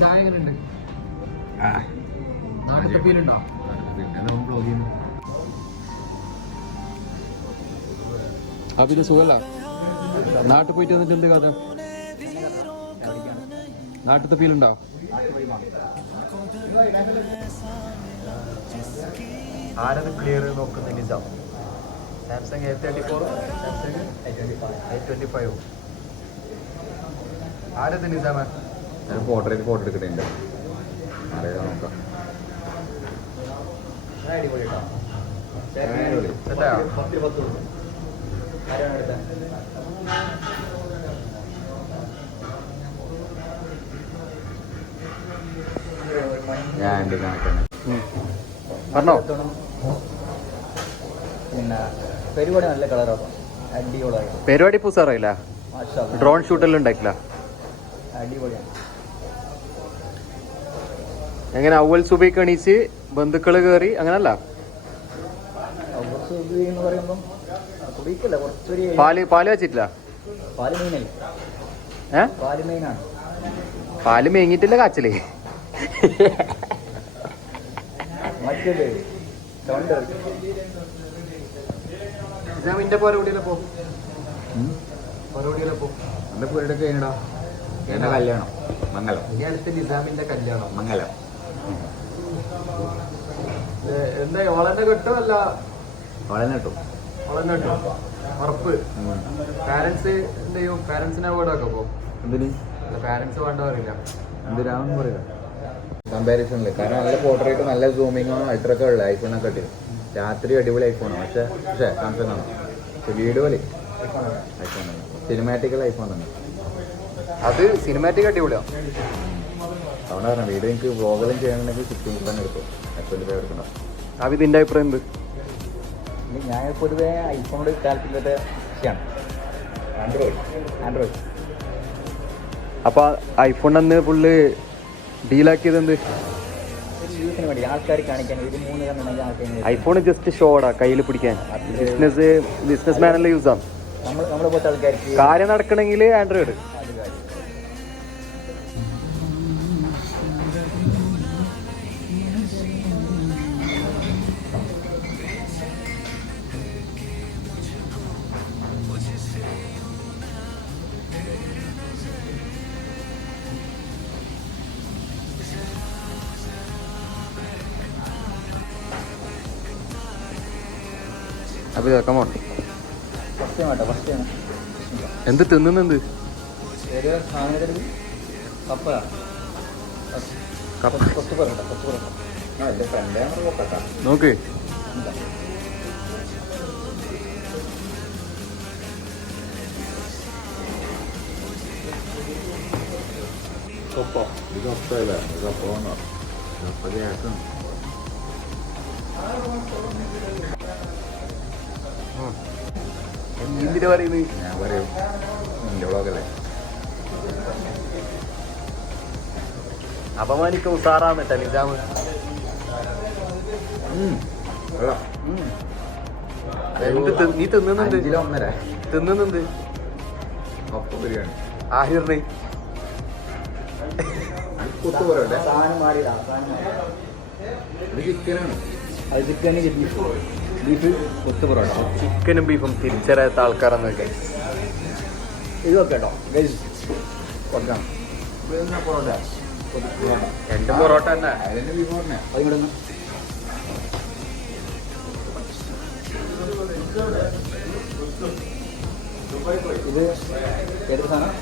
ചായ എങ്ങനെയുണ്ട്? നാളത്തെ ഫീലുണ്ടോ? പിന്നെ സുഖല്ല. നാട്ടിൽ പോയിട്ട് വന്നിട്ട് എന്ത് കഥ? നാട്ടിലത്തെ ഫീലുണ്ടോ? ആരത് ക്ലിയർ നോക്കുന്ന Nizam Samsung A34 Samsung A25 ആരത് നിസാമ? ഞാൻ ഫോട്ടോ എടുക്കട്ടെ. അറിയാം, നോക്കാം. അടിപൊളി ഞാൻ കണക്കാണ് പറഞ്ഞോ. പിന്നെ പരിപാടി നല്ല കളറാണ്, അടിപൊളിയായി. പരിപാടി പൂസാറിയില്ല, ഡ്രോൺ ഷൂട്ടെല്ലാം ഉണ്ടാക്കില്ല. അടിപൊളിയാണ്. എങ്ങനെ അവൽ സുബൈക്ക് എണീച്ച് ബന്ധുക്കള് കയറി അങ്ങനല്ല? എന്ന് പറയുമ്പം കുടിക്കല്ല, കുറച്ചൊരു പാല് വെച്ചിട്ടില്ല. പാല് മെയിനല്ലേ? പാല് മെയിനാണ്. പാല് മേങ്ങിട്ടില്ല കാച്ചല്. മറ്റേ നിസാമിന്റെ പോരൂടിയിലപ്പോ എന്റെ പുരയുടെ കഴിഞ്ഞടാ. എന്റെ കല്യാണം മംഗലം. ഇനി അടുത്ത് നിസാമിന്റെ കല്യാണം മംഗലം. എന്താ ഓളന്റെ കെട്ടോ? അല്ല, വളരെ കേട്ടോ. ഓളന്നെ കെട്ടോ ഉറപ്പ്. പാരന്റ്സ് എന്ത് ചെയ്യും? പാരന്റ്സിനെ വീടൊക്കെ അപ്പൊ എന്തിന് പാരന്റ്സ് വേണ്ട പറയില്ല. എന്തിനാന്ന് പറയാ കമ്പാരിസണില്. കാരണം നല്ല പോർട്രേറ്റ്, നല്ല സൂമിങ്ങോ അൾട്രൊക്കെ ഉള്ള ഐഫോണൊക്കെ ഇട്ടിരുന്നു. രാത്രി അടിപൊളി ഐഫോണാണ്. പക്ഷേ സാംസങ് ആണ്. പക്ഷെ വീഡിയോ പോലെ ഐഫോൺ തന്നെ, സിനിമാറ്റിക്കൽ ഐഫോൺ തന്നെ. അത് സിനിമാറ്റിക് അടിപൊളിയാണ്. അതുകൊണ്ട് പറഞ്ഞ വീഡിയോ എനിക്ക് വ്ളോഗെല്ലാം ചെയ്യണമെങ്കിൽ 16 തന്നെ എടുക്കും. F25 എടുക്കണം. അത് ഇതിന്റെ അഭിപ്രായം എന്ത്? ഞാൻ പൊതുവേ ഐഫോണോട് താല്പര്യത്തെ വിഷയമാണ്. ആൻഡ്രോയിഡ്. അപ്പൊ ഐഫോൺ അന്ന് ഫുള്ള് ഡീലാക്കിയത് എന്ത്? യൂസിന് വേണ്ടി ആൾക്കാർ കാണിക്കാൻ ഒരു 3 കണ്ണുണ്ടെങ്കിൽ ഐഫോൺ ജസ്റ്റ് ഷോടാ, കയ്യിൽ പിടിക്കാൻ. ബിസിനസ് മാനല്ല യൂസാണ്. നമ്മളെ പോലത്തെ ആൾക്കാർക്ക് കാര്യം നടക്കണമെങ്കിൽ ആൻഡ്രോയിഡ്. അപ്പൊ കമോൺ. എന്ത് തിന്നുന്നെന്ത്? നോക്ക്. എന്തിനാ പറയുന്നത്? ഞാൻ പറയും നിന്റെ വ്ളോഗല്ലേ. അപമാനിക്കും ഉസാറാന്നിട്ട നിജാമ്. നീ തിന്നുന്നുണ്ട്. തിന്നുന്നുണ്ട്. ബിരിയാണി ആഹിറിന് ചിക്കനാണ്. അത് ചിക്കന് ബീഫ് കൊത്തു പൊറോട്ട. ചിക്കനും ബീഫും തിരിച്ചറിയാത്ത ആൾക്കാരെന്നൊക്കെ ഇതൊക്കെ കേട്ടോ കൊടുക്കണം. പൊറോട്ട എന്റെ പൊറോട്ട തന്നെ. ബീഫ് പറഞ്ഞ അതിങ്ങോട്ടൊന്ന് ഇത് ഏത് സാധനം?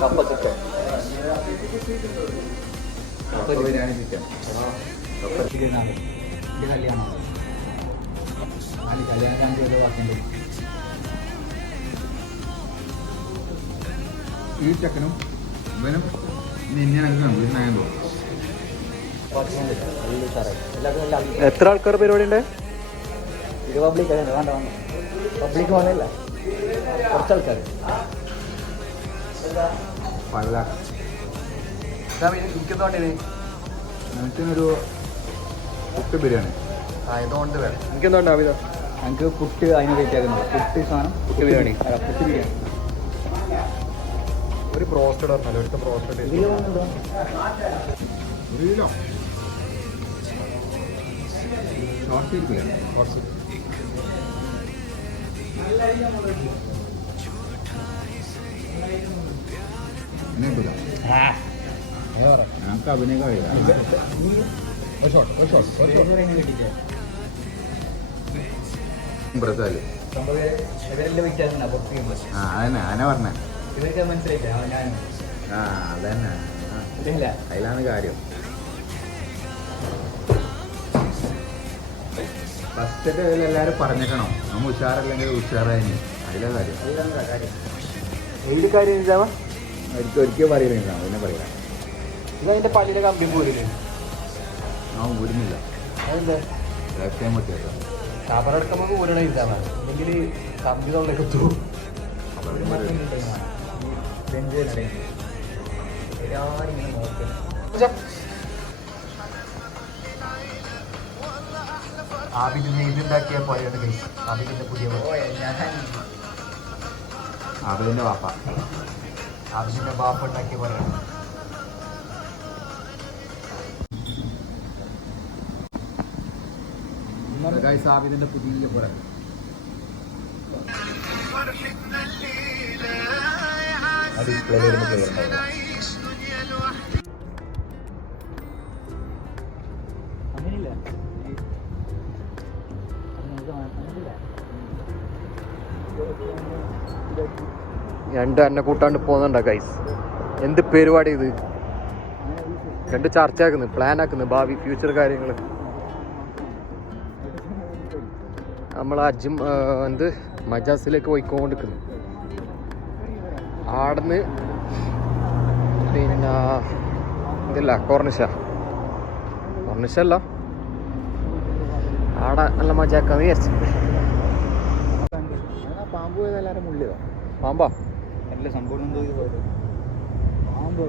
കപ്പ ചിക്കൻ. ബിരിയാണി ചിക്കൻ. ചിക്കനാണ് എൻ്റെ കല്യാണം. കല്യാണം വാക്കുണ്ട്. ഈ ചക്കനും ഇവനും നിന്നെയാണ്. എത്ര ആൾക്കാർ പരിപാടി ഉണ്ട്? ഇത് പബ്ലിക് വേണ്ട വേണ്ട പബ്ലിക് വന്നില്ല, കുറച്ച് ആൾക്കാർ. എനിക്കൊരു പുട്ട് ബിരിയാണി ഇതുകൊണ്ട് വേണം. എനിക്കെന്തുകൊണ്ട് ആവിത? എനിക്ക് പുട്ട് അതിന് റേറ്റ് ആകുന്നത്. പുട്ട് സാധനം പുട്ട് ബിരിയാണി. പുട്ട് ബിരിയാണി ഒരു ബ്രോസ്റ്റഡ് പറഞ്ഞാലോ ഒരുത്ത ബ്രോസ്റ്റഡ് ഇതിൽ വന്നിടോ ഒരു കിലോ ഷോർട്സ് ഇരിക്കില്ല ഷോർട്സ് കിട്ടൂല ഞങ്ങൾക്ക് അഭിനയം കഴിയില്ല ബ്രസാല് ആ അതന്നെ അതന്നെ പറഞ്ഞേ ആ അതന്നെ അതിലാണ് കാര്യം ഫസ്റ്റ് എല്ലാവരും പറഞ്ഞേക്കണം നമ്മൾ ഉഷാറല്ലെങ്കിൽ ഉഷാറായി അതിലെ കാര്യം ഏത് കാര്യം ഇതാവാ ഒരിക്കൽ ഒരിക്കൽ പറയുന്നില്ല അതിനെ പറയാം ഇതതിന്റെ പള്ളിയുടെ കമ്പി പോരില്ലേ ആ ഊരുന്നില്ല അതെന്താ രഹസ്യം പറ്റിയത് ഷാപ്പറടക്കുമ്പോൾ ഊരണ ഇതാവാ അല്ലെങ്കിൽ കമ്പി തൊള്ളേക്ക് എത്തു ആബിദിന്റെ ഇതുണ്ടാക്കിയ പോലെയാണ് കൈ ആബിദിന്റെ പുതിയ അതിൻ്റെ വാപ്പ ആബിദിന്റെ ബാപ്പ ഉണ്ടാക്കിയ പോലെയാണ് സാബിദിന്റെ പുതിയ പുറ ഡിസ്പ്ലേ വരുമ്പോൾ ക്ലിയർ ഉണ്ടാവില്ല അങ്ങനെയില്ല രണ്ട് എന്നെ കൂട്ടാണ്ട് പോകുന്നുണ്ടോ ഗൈസ് എന്ത് പരിപാടി ഇത് രണ്ട് ചർച്ച ആക്കുന്നു പ്ലാൻ ആക്കുന്നു ഭാവി ഫ്യൂച്ചർ കാര്യങ്ങൾ നമ്മൾ എന്ത് മജാസിലേക്ക് പോയിക്കൊണ്ടിരിക്കുന്നു ആടുന്ന് പിന്നെ ഇതില്ല കോർണിഷല്ല ആടെ നല്ല മജാക്കാന്ന് വിചാരിച്ചു പാമ്പ് പോയത് എല്ലാവരും മുള്ളിയതാ പാമ്പാ അല്ല സംഭവം എന്തോ ഇത് പോലെ പാമ്പ്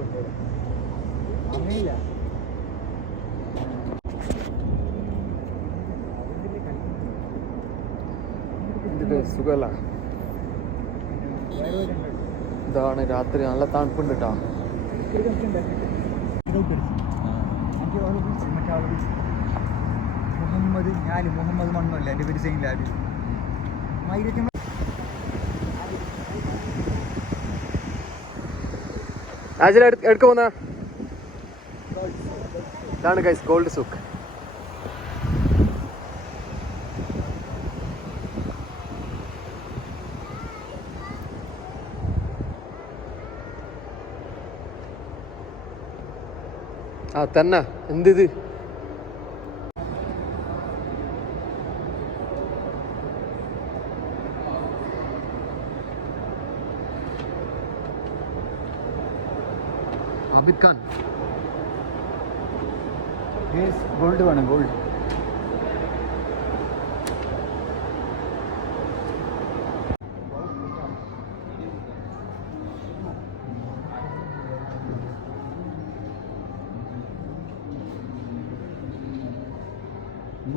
അങ്ങനെയില്ല സുഖമല്ല ഇതാണ് രാത്രി നല്ല തണുപ്പുണ്ട് കേട്ടോ മുഹമ്മദ് മണ്ണല്ല എൻ്റെ പേര് സെയിം ലാബ് എടുക്ക പോന്ന ഇതാണ് ഗൈസ് ഗോൾഡ് സൂക്ക് ആ തന്നെ എന്തിത് ആബിദ് ഖാൻ ഗോൾഡ് വേണം ഗോൾഡ്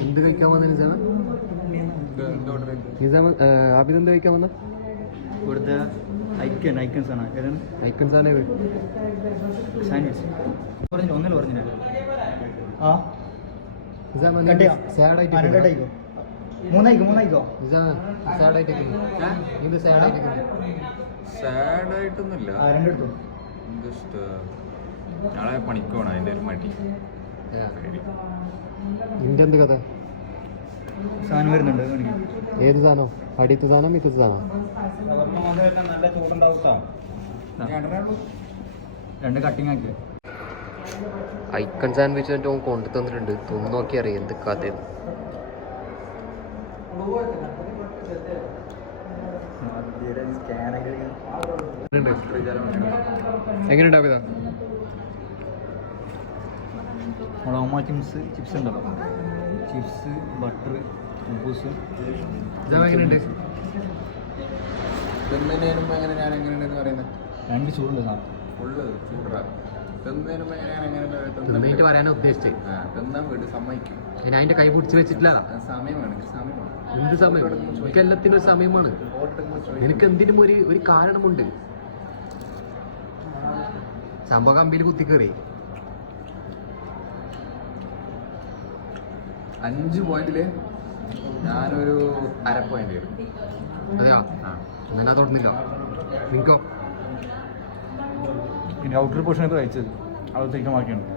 എന്ത് കഴിക്കാൻ വന്ന നിസാമ ആബിദ് എന്ത് കഴിക്കാൻ വന്ന ഇവിടുത്തെ ഐക്കൺസ് ആണ് ഏതാണ് ഐക്കൺസ് ആണ് സാൻഡ്വിച്ച് പറഞ്ഞില്ല ഒന്നല്ല പറഞ്ഞില്ല ആ സാഡായിട്ട് മൂന്നായിക്കോ സാഡായിട്ടൊന്നുമില്ല രണ്ടെടുത്തു നാളെ പണിക്ക് പോകണം അതിൻ്റെ ഒരു മടി നിന്റെ എന്ത് കഥ സാധനം വരുന്നുണ്ട് ഏത് സാധനം അടിയത്തെ സാധനം മിക്കത്തെ സാധനം നല്ല ചൂടുണ്ടാവും രണ്ട് കട്ടിങ് ആക്കി ഐക്കൺ സാൻഡ്വിച്ച് മറ്റോ കൊണ്ടു തന്നിട്ടുണ്ട് തിന്നു നോക്കി അറിയാം എന്ത് കഥ എങ്ങനെയുണ്ട് അഭിത മുളകുമ ചിപ്സ് ഉണ്ടല്ലോ ചിപ്സ് ബട്ടർ കുബൂസ് എങ്ങനെയുണ്ട് തിന്നതിനുമ്പോ എങ്ങനെ ഞാൻ എങ്ങനെയുണ്ടെന്ന് പറയുന്നത് രണ്ട് ചൂടുണ്ട് സാധനം ഫുള്ള് ചൂടാ തിന്നതിനുമ്പോ ഞാൻ തിന്നിട്ട് പറയാനാ ഉദ്ദേശിച്ചത് തിന്നാൻ വീട് സമ്മതിക്കും ഞാൻ അതിന്റെ കൈ പിടിച്ച് വെച്ചിട്ടില്ല സമയമാണ് എന്ത് സമയം എനിക്ക് എല്ലാത്തിനും ഒരു സമയമാണ് നിനക്ക് എന്തിനും ഒരു കാരണമുണ്ട് സംഭവം കമ്പിയിൽ കുത്തി കയറി 5 പോയിന്റില് ഞാനൊരു 1/2 പോയിന്റ് വരും. അതെയാ ആ എന്നാ തൊടുന്നില്ല നിങ്ങൾക്കോ ഇനി ഔട്ടർ പോർഷൻ കഴിച്ചത് അത് തേക്കാൻ ബാക്കിയുണ്ട്